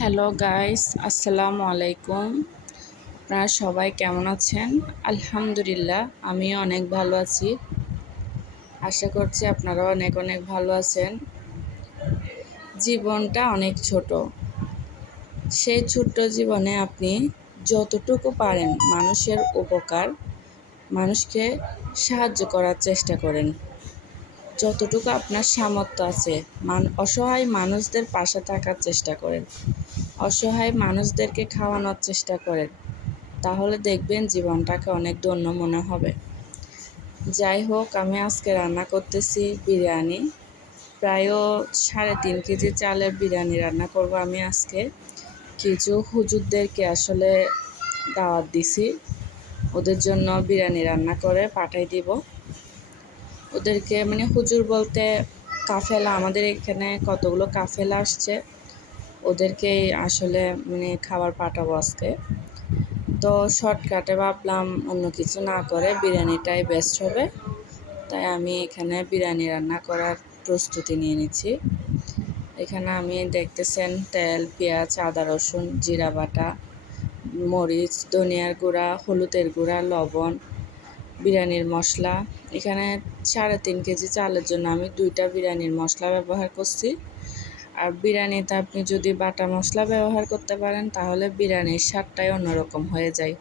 Hello guys, আসসালামু আলাইকুম। আপনারা সবাই কেমন আছেন? আলহামদুলিল্লাহ, আমিও অনেক ভালো আছি। আশা করছি আপনারাও অনেক অনেক ভালো আছেন। জীবনটা অনেক ছোট। সেই ছোট্ট জীবনে আপনি যতটুকু পারেন মানুষের উপকার, মানুষকে সাহায্য করার চেষ্টা করেন। যতটুকু আপনার সামর্থ্য আছে অসহায় মানুষদের পাশে থাকার চেষ্টা করেন। অসহায় মানুষদেরকে খাওয়ানোর চেষ্টা করেন। তাহলে দেখবেন জীবনটাকে অনেক ধন্য মনে হবে। যাই হোক, আমি আজকে রান্না করতেছি বিরিয়ানি। প্রায় 3.5 কেজি চালের বিরিয়ানি রান্না করব আমি আজকে। কিছু হুজুরদেরকে আসলে দাওয়াত দিছি, ওদের জন্য বিরিয়ানি রান্না করে পাঠাই দিব। ওদেরকে হুজুর বলতে কাফেলা, আমাদের এখানে কতগুলো কাফেলা আসছে, ওদেরকে আসলে খাবার পাঠাবো আজকে। তো শর্টকাটে ভাবলাম অন্য কিছু না করে বিরিয়ানিটাই বেস্ট হবে, তাই আমি এখানে বিরিয়ানি রান্না করার প্রস্তুতি নিয়ে নিচ্ছি। এখানে আমি দেখতেছেন তেল, পেঁয়াজ, আদা, রসুন, জিরা বাটা, মরিচ, ধনিয়ার গুঁড়া, হলুদের গুঁড়া, লবণ, বিরিয়ানির মশলা। এখানে 3.5 কেজি চালের জন্য আমি 2টা বিরিয়ানির মশলা ব্যবহার করছি। আর বিরিয়ানিতে আপনি যদি বাটা মশলা ব্যবহার করতে পারেন তাহলে বিরিয়ানির স্বাদটাই অন্যরকম হয়ে যায়।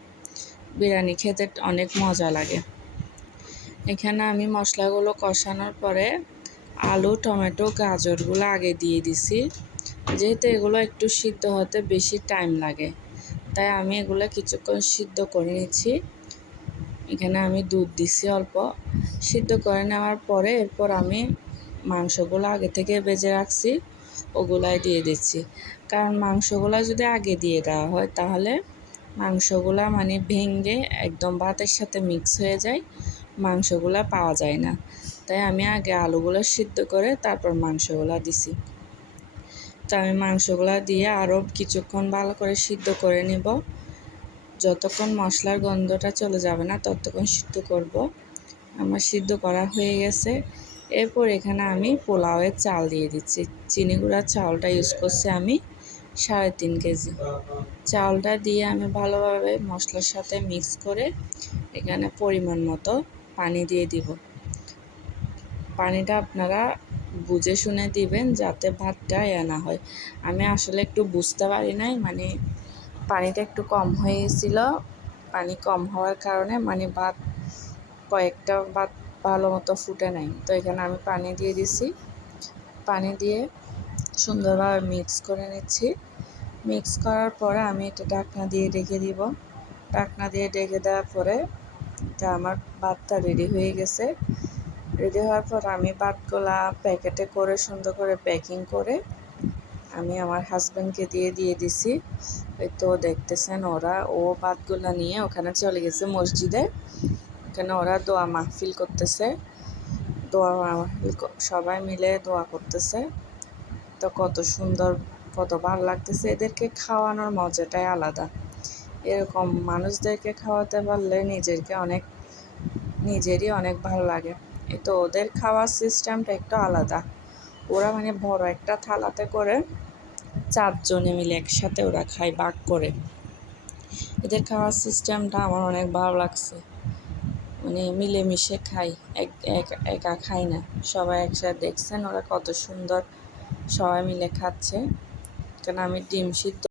বিরিয়ানি খেতে অনেক মজা লাগে। এখানে আমি মশলাগুলো কষানোর পরে আলু, টমেটো, গাজরগুলো আগে দিয়ে দিছি। যেহেতু এগুলো একটু সিদ্ধ হতে বেশি টাইম লাগে, তাই আমি এগুলো কিছুক্ষণ সিদ্ধ করে নিচ্ছি। এখানে আমি দুধ দিছি অল্প। সিদ্ধ করে নেওয়ার পরে এরপর আমি মাংসগুলো আগে থেকে ভেজে রাখছি, ওগুলাই দিয়ে দিচ্ছি। কারণ মাংসগুলো যদি আগে দিয়ে দেওয়া হয় তাহলে মাংসগুলা ভেঙে একদম ভাতের সাথে মিক্স হয়ে যায়, মাংসগুলা পাওয়া যায় না। তাই আমি আগে আলুগুলো সিদ্ধ করে তারপর মাংসগুলা দিছি। তো আমি মাংসগুলা দিয়ে আরও কিছুক্ষণ ভালো করে সিদ্ধ করে নিব। যতক্ষণ মশলার গন্ধটা চলে যাবে না ততক্ষণ সিদ্ধ করব। আমার সিদ্ধ করা হয়ে গেছে। এরপর এখানে আমি পোলাওয়ের চাল দিয়ে দিচ্ছি। চিনি গুঁড়ার চাউলটা ইউজ করছি আমি 3.5 কেজি। চাউলটা দিয়ে আমি ভালোভাবে মশলার সাথে মিক্স করে এখানে পরিমাণ মতো পানি দিয়ে দিব। পানিটা আপনারা বুঝে শুনে দিবেন যাতে ভাতটা না হয়। আমি আসলে একটু বুঝতে পারি নাই, পানিটা একটু কম হয়ে গেছিল। পানি কম হওয়ার কারণে কয়েকটা ভাত ভালো মতো ফুটে নাই। তো এখানে আমি পানি দিয়ে দিছি। পানি দিয়ে সুন্দরভাবে মিক্স করে নিচ্ছি। মিক্স করার পরে আমি এটা ঢাকনা দিয়ে ঢেকে দিব। ঢাকনা দিয়ে ঢেকে দেওয়ার পরে এটা আমার ভাতটা রেডি হয়ে গেছে। রেডি হওয়ার পর আমি ভাতগুলা প্যাকেটে করে সুন্দর করে প্যাকিং করে আমি আমার হাজব্যান্ডকে দিয়ে দিছি। এই তো দেখতেছেন ও ভাতগুলা নিয়ে ওখানে চলে গেছে মসজিদে। ওখানে ওরা দোয়া মাহফিল করতেছে, সবাই মিলে দোয়া করতেছে। তো কত সুন্দর, কত ভালো লাগতেছে। এদেরকে খাওয়ানোর মজাটাই আলাদা। এরকম মানুষদেরকে খাওয়াতে পারলে নিজেরই অনেক ভালো লাগে। তো ওদের খাওয়ার সিস্টেমটা একটু আলাদা। ওরা বড় একটা থালাতে করে 4 জনে মিলে একসাথে ওরা খায় ভাগ করে। এদের খাওয়ার সিস্টেমটা আমার অনেক ভালো লাগছে। মিলেমিশে খাই, একা খাই না। সবাই একসাথে দেখছেন ওরা কত সুন্দর সবাই মিলে খাচ্ছে। কেন আমি ডিম সিদ্ধ